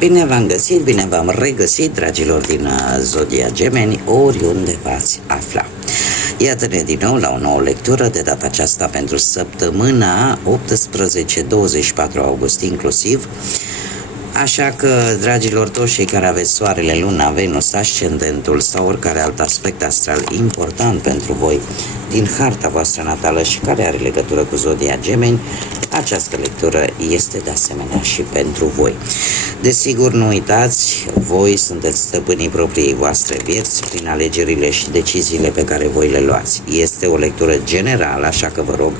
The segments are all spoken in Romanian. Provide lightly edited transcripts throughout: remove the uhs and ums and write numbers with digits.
Bine v-am găsit, bine v-am regăsit, dragilor din Zodia Gemeni, oriunde v-ați afla. Iată-ne din nou la o nouă lectură, de data aceasta pentru săptămâna 18-24 august inclusiv. Așa că, dragilor, toți cei care aveți soarele, luna, Venus, ascendentul sau oricare alt aspect astral important pentru voi din harta voastră natală și care are legătură cu Zodia Gemeni, această lectură este de asemenea și pentru voi. Desigur, nu uitați, voi sunteți stăpânii propriei voastre vieți prin alegerile și deciziile pe care voi le luați. Este o lectură generală, așa că vă rog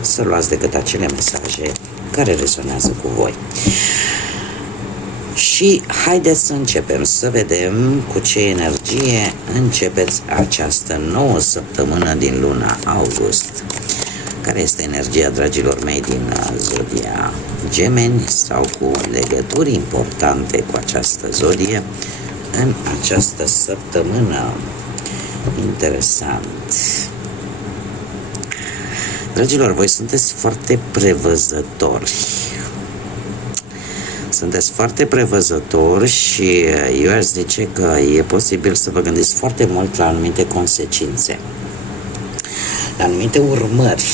să luați decât acele mesaje care rezonează cu voi. Și haideți să începem să vedem cu ce energie începeți această nouă săptămână din luna august. Care este energia, dragilor mei, din Zodia Gemeni sau cu legături importante cu această zodie în această săptămână? Interesant. Dragilor, voi sunteți foarte prevăzători. Sunteți foarte prevăzători și eu aș zice că e posibil să vă gândiți foarte mult la anumite consecințe, la anumite urmări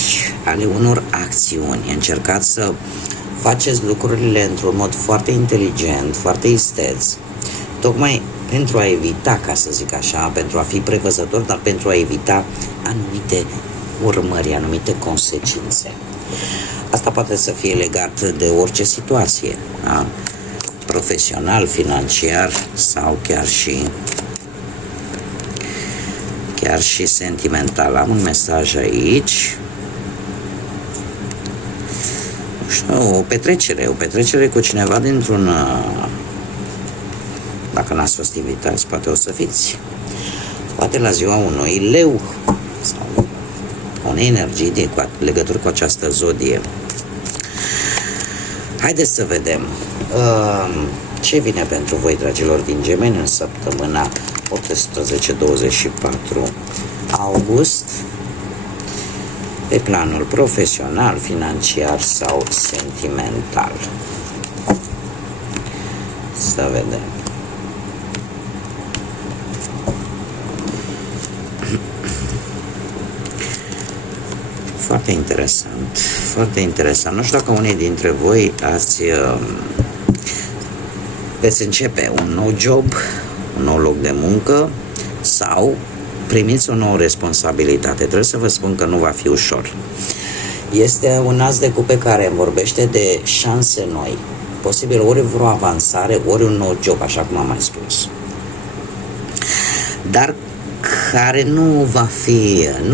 ale unor acțiuni. Încercați să faceți lucrurile într-un mod foarte inteligent, foarte isteț, tocmai pentru a evita, ca să zic așa, pentru a fi prevăzător, dar pentru a evita anumite urmări, anumite consecințe. Asta poate să fie legat de orice situație, da? Profesional, financiar sau chiar și sentimental. Am un mesaj aici. O petrecere cu cineva dintr-un... Dacă n-ați fost invitați, poate o să fiți. Poate la ziua unui leu sau unei energii de legătură cu această zodie. Haideți să vedem ce vine pentru voi, dragilor din Gemeni, în săptămâna 18-24 august, pe planul profesional, financiar sau sentimental. Să vedem. Foarte interesant, foarte interesant. Nu știu dacă unii dintre voi veți începe un nou job, un nou loc de muncă sau primiți o nouă responsabilitate. Trebuie să vă spun că nu va fi ușor. Este un as de cupe care îmi vorbește de șanse noi. Posibil ori vreo avansare, ori un nou job, așa cum am mai spus. Dar care nu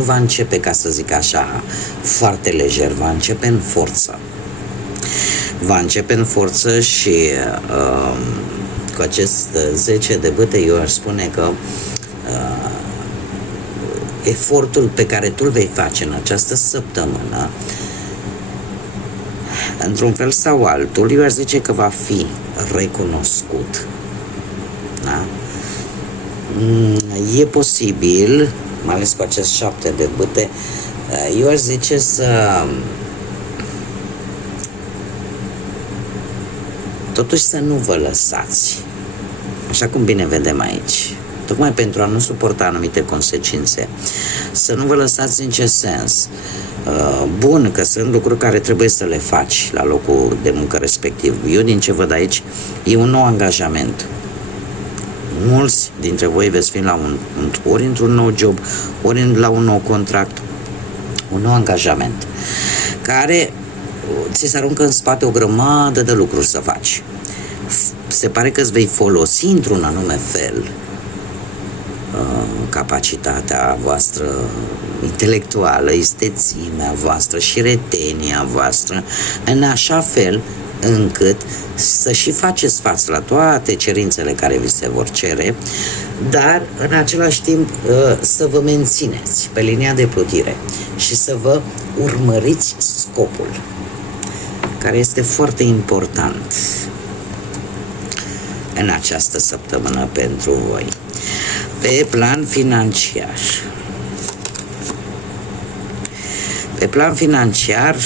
va începe, ca să zic așa, foarte lejer, va începe în forță. Va începe în forță și cu acest 10 de bâte eu aș spune că efortul pe care tu îl vei face în această săptămână, într-un fel sau altul, eu aș zice că va fi recunoscut. Da? E posibil, mai ales cu acest 7 de bâte, eu aș zice totuși să nu vă lăsați, așa cum bine vedem aici, tocmai pentru a nu suporta anumite consecințe. Să nu vă lăsați în ce sens? Bun, că sunt lucruri care trebuie să le faci la locul de muncă respectiv. Eu din ce văd aici, e un nou angajament. Mulți dintre voi veți fi ori într-un nou job, ori la un nou contract, un nou angajament, care ți se aruncă în spate o grămadă de lucruri să faci. Se pare că îți vei folosi într-un anume fel capacitatea voastră intelectuală, istețimea voastră și retenia voastră, în așa fel încât să și faceți față la toate cerințele care vi se vor cere, dar în același timp să vă mențineți pe linia de plutire și să vă urmăriți scopul, care este foarte important în această săptămână pentru voi. Pe plan financiar. Pe plan financiar,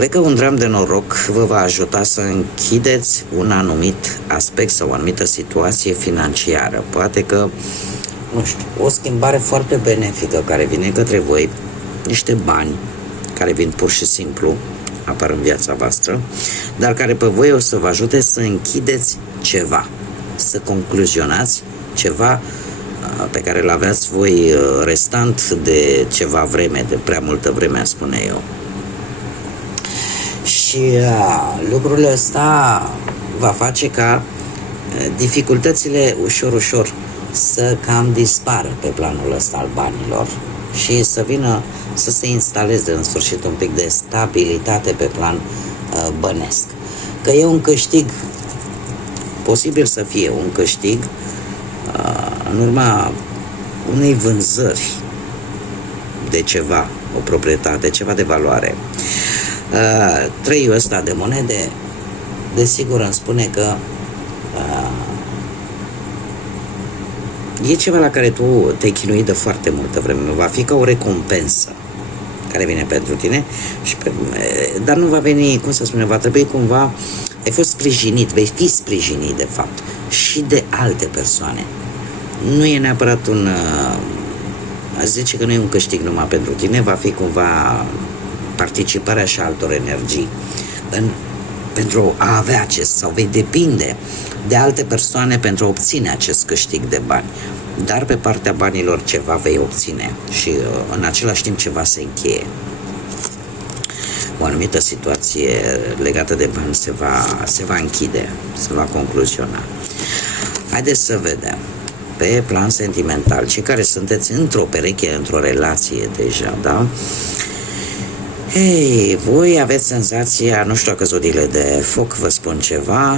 Cred că un dram de noroc vă va ajuta să închideți un anumit aspect sau o anumită situație financiară. Poate că, nu știu, o schimbare foarte benefică care vine către voi, niște bani care vin pur și simplu, apar în viața voastră, dar care pe voi o să vă ajute să închideți ceva, să concluzionați ceva pe care îl aveați voi restant de ceva vreme, de prea multă vreme, aș spune eu. Și lucrul ăsta va face ca dificultățile ușor să cam dispară pe planul ăsta al banilor și să vină să se instaleze în sfârșit un pic de stabilitate pe plan bănesc. Că e un câștig, posibil să fie un câștig în urma unei vânzări de ceva, o proprietate, ceva de valoare. Treiul ăsta de monede, desigur îmi spune că e ceva la care tu te-ai chinuit de foarte multă vreme. Va fi ca o recompensă care vine pentru tine, dar nu va veni, cum să spune, va trebui cumva, ai fost sprijinit, vei fi sprijinit de fapt și de alte persoane. Nu e neapărat aș zice că nu e un câștig numai pentru tine, va fi cumva participarea și altor energii pentru a avea acest, sau vei depinde de alte persoane pentru a obține acest câștig de bani. Dar pe partea banilor ceva vei obține și în același timp ceva se încheie. O anumită situație legată de bani se va închide, se va concluziona. Haideți să vedem. Pe plan sentimental, cei care sunteți într-o pereche, într-o relație deja, da? Hei, voi aveți senzația, nu știu dacă zodiile de foc vă spun ceva,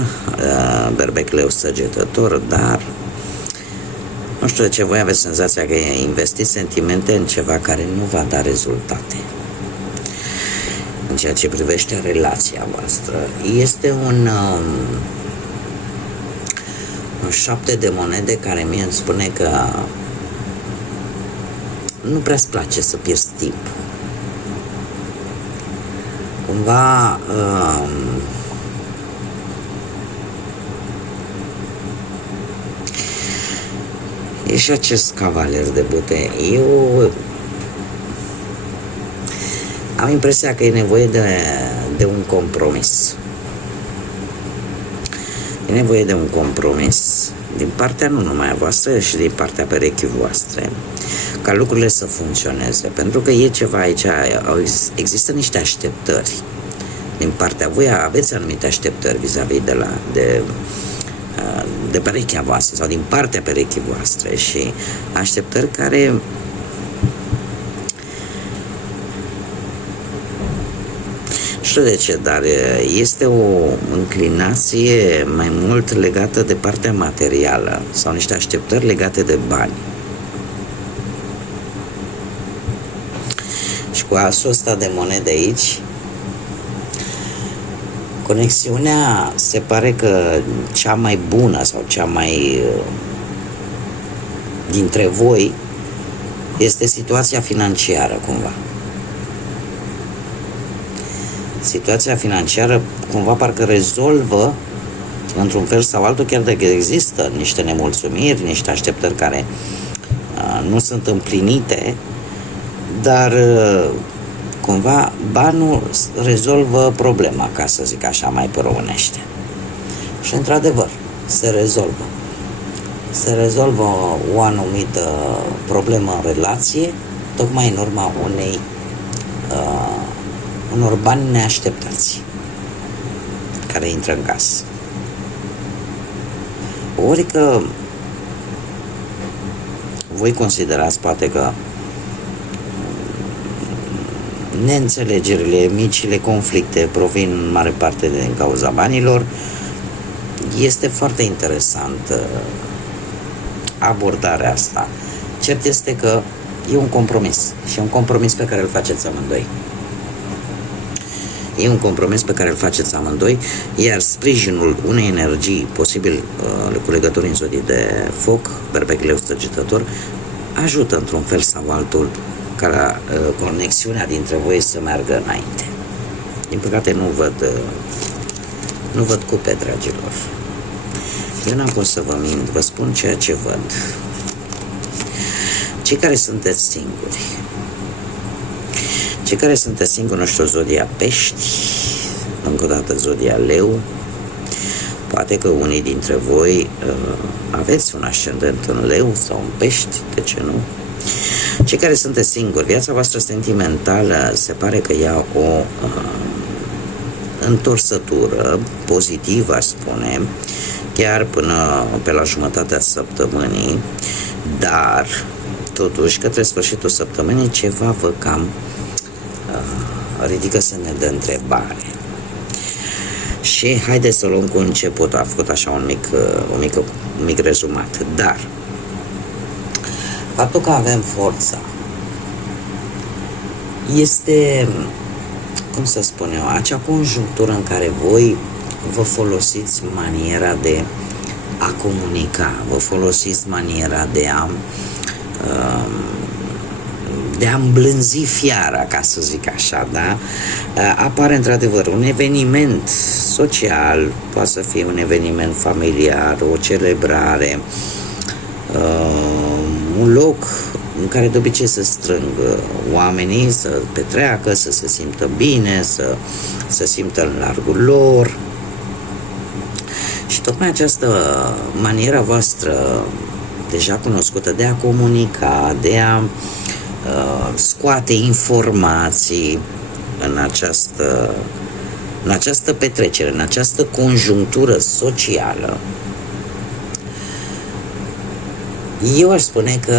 berbec, leu, săgetător, dar nu știu de ce voi aveți senzația că investiți sentimente în ceva care nu va da rezultate. În ceea ce privește relația voastră, este un 7 de monede care mie îmi spune că nu prea-ți place să pierzi timp. Cumva e și acest cavaler de bute. Eu am impresia că e nevoie de un compromis. E nevoie de un compromis din partea nu numai a voastră, și din partea perechii voastre, ca lucrurile să funcționeze. Pentru că e ceva aici, există niște așteptări din partea voi, aveți anumite așteptări vis-a-vis de perechea voastră sau din partea perechii voastre și așteptări care nu știu de ce, dar este o înclinație mai mult legată de partea materială sau niște așteptări legate de bani. Și cu asul ăsta de monede aici, conexiunea se pare că cea mai bună sau cea mai dintre voi este situația financiară cumva. Situația financiară cumva parcă rezolvă într-un fel sau altul, chiar dacă există niște nemulțumiri, niște așteptări care nu sunt împlinite, dar cumva banul rezolvă problema, ca să zic așa mai pe românește. Și într-adevăr, se rezolvă. Se rezolvă o anumită problemă în relație, tocmai în urma unor bani neașteptați care intră în casă. Ori că voi considerați poate că neînțelegerile, micile conflicte provin în mare parte din cauza banilor, este foarte interesant abordarea asta. Cert este că e un compromis și un compromis pe care îl faceți amândoi. E un compromis pe care îl faceți amândoi, iar sprijinul unei energii, posibil cu legături în zodii de foc, berbec, leu, săgetător, ajută într-un fel sau altul ca conexiunea dintre voi să meargă înainte. Din păcate nu văd cupe, dragilor. Eu n-am cum să vă mint, vă spun ceea ce văd. Cei care sunteți singuri, nu știu, zodia Pești, încă o dată zodia Leu, poate că unii dintre voi aveți un ascendent în Leu sau în Pești, de ce nu? Cei care sunteți singuri, viața voastră sentimentală se pare că ia o întorsătură pozitivă, aș spune, chiar până pe la jumătatea săptămânii, dar totuși către sfârșitul săptămânii ceva vă cam ridică semne de întrebare. Și haideți să o luăm cu început. Am făcut așa un mic rezumat. Dar faptul că avem forța este, cum să spun eu, acea conjunctură în care voi vă folosiți maniera de a comunica, vă folosiți maniera de a îmblânzi fiara, ca să zic așa, da? Apare într-adevăr un eveniment social, poate să fie un eveniment familiar, o celebrare, un loc în care de obicei se strâng oamenii, să petreacă, să se simtă bine, să se simtă în largul lor. Și tocmai această manieră voastră deja cunoscută de a comunica, de a scoate informații în această petrecere, în această conjunctură socială, eu aș spune că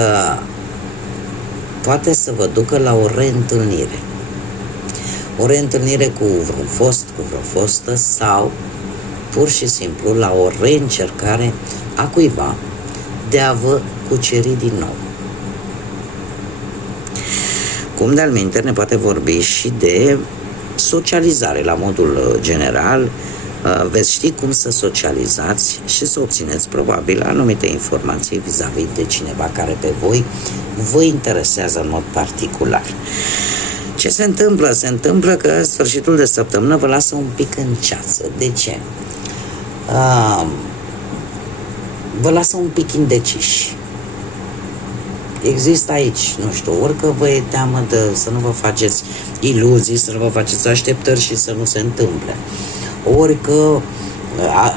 poate să vă ducă la o reîntâlnire. O reîntâlnire cu vreun fost, cu vreo fostă, sau pur și simplu la o reîncercare a cuiva de a vă cuceri din nou. Cum de-al minteri ne poate vorbi și de socializare la modul general. Veți ști cum să socializați și să obțineți probabil anumite informații vis-a-vis de cineva care pe voi vă interesează în mod particular. Ce se întâmplă? Se întâmplă că sfârșitul de săptămână vă lasă un pic în ceață. De ce? Vă lasă un pic indeciși. Există aici, nu știu, ori că vă e teamă să nu vă faceți iluzii, să nu vă faceți așteptări și să nu se întâmple. Ori că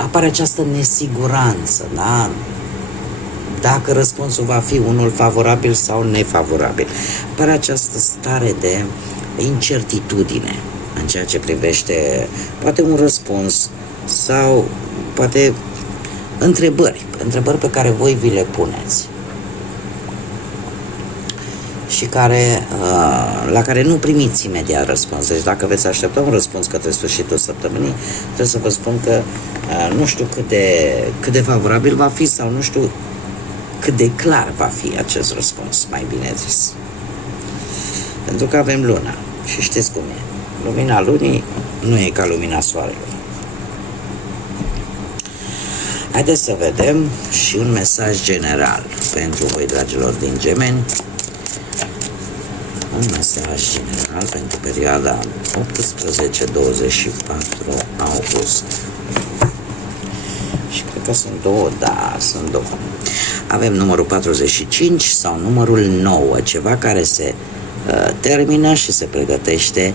apare această nesiguranță, da? Dacă răspunsul va fi unul favorabil sau nefavorabil. Apare această stare de incertitudine în ceea ce privește poate un răspuns sau poate întrebări pe care voi vi le puneți și la care nu primiți imediat răspuns. Deci dacă veți aștepta un răspuns către sfârșitul săptămânii, trebuie să vă spun că nu știu cât de favorabil va fi sau nu știu cât de clar va fi acest răspuns, mai bine zis. Pentru că avem luna și știți cum e. Lumina lunii nu e ca lumina soarelui. Haideți să vedem și un mesaj general pentru voi, dragilor din Gemeni. Un mesaj general pentru perioada 18-24 august. Și cred că sunt două, da, sunt două. Avem numărul 45 sau numărul 9, ceva care se termină și se pregătește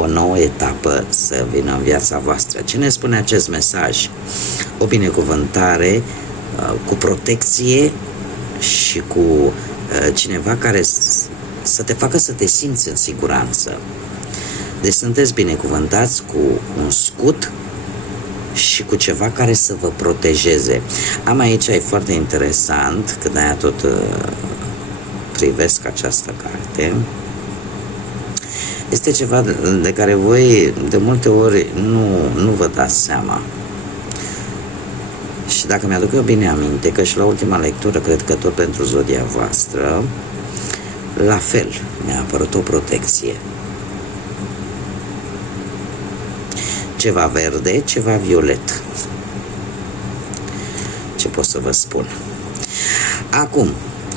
o nouă etapă să vină în viața voastră. Ce ne spune acest mesaj? O binecuvântare cu protecție și cu cineva care să te facă să te simți în siguranță. Deci sunteți binecuvântați cu un scut și cu ceva care să vă protejeze. Am aici, e foarte interesant, că de-aia tot privesc această carte. Este ceva de care voi de multe ori nu vă dați seama. Și dacă mi-aduc eu bine aminte, că și la ultima lectură, cred că tot pentru zodia voastră, la fel mi-a apărut o protecție. Ceva verde, ceva violet. Ce pot să vă spun? Acum,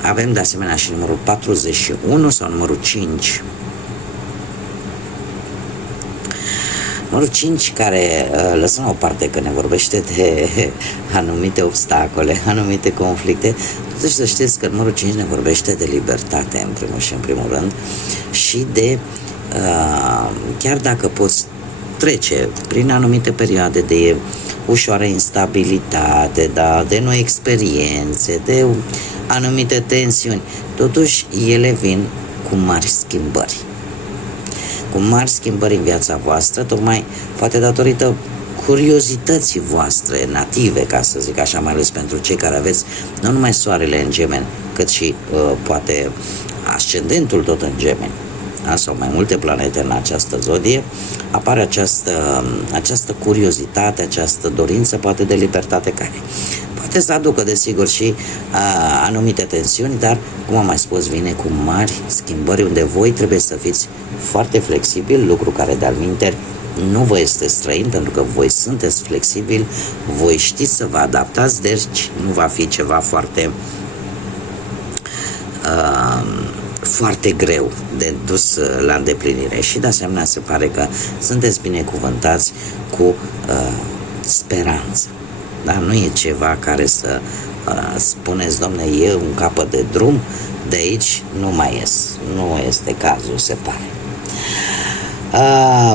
avem de asemenea și numărul 41 sau numărul 5. Numărul 5, care lăsăm la o parte că ne vorbește de anumite obstacole, anumite conflicte, totuși să știți că numărul 5 ne vorbește de libertate în primul și în primul rând și de chiar dacă poți trece prin anumite perioade de ușoară instabilitate, da, de noi experiențe, de anumite tensiuni, totuși ele vin cu mari schimbări. Cu mari schimbări în viața voastră, tocmai poate datorită curiozității voastre native, ca să zic așa, mai ales pentru cei care aveți nu numai soarele în Gemeni, cât și poate ascendentul tot în Gemeni, da? Sau mai multe planete în această zodie, apare această curiozitate, această dorință poate de libertate, care poate să aducă desigur și anumite tensiuni, dar cum am mai spus, vine cu mari schimbări unde voi trebuie să fiți foarte flexibili, lucru care de-al minteri nu vă este străin, pentru că voi sunteți flexibili, voi știți să vă adaptați, deci nu va fi ceva foarte greu de dus la îndeplinire. Și de asemenea se pare că sunteți binecuvântați cu speranță. Dar nu e ceva care să spuneți, domne, e un capăt de drum, de aici nu mai ies. Nu este cazul, se pare.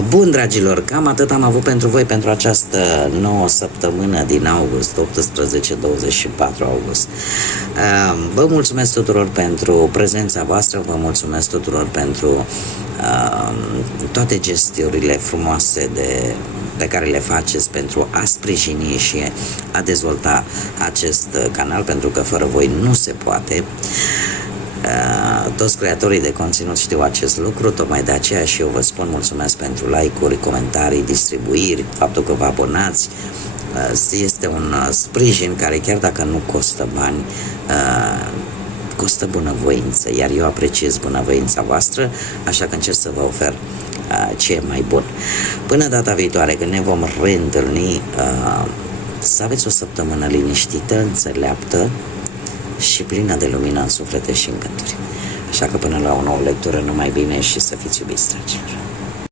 Bun, dragilor, cam atât am avut pentru voi pentru această nouă săptămână din august, 18-24 august. Vă mulțumesc tuturor pentru prezența voastră, vă mulțumesc tuturor pentru toate gesturile frumoase pe care le faceți pentru a sprijini și a dezvolta acest canal, pentru că fără voi nu se poate. Toți creatorii de conținut știu acest lucru, tocmai de aceea și eu vă spun mulțumesc pentru like-uri, comentarii, distribuiri, faptul că vă abonați. Este un sprijin care, chiar dacă nu costă bani, costă bunăvoință, iar eu apreciez bunăvoința voastră, așa că încerc să vă ofer ce e mai bun. Până data viitoare, când ne vom reîntâlni, să aveți o săptămână liniștită, înțeleaptă și plină de lumină în suflete și în gânduri. Așa că până la o nouă lectură, numai bine și să fiți iubiți, dragilor!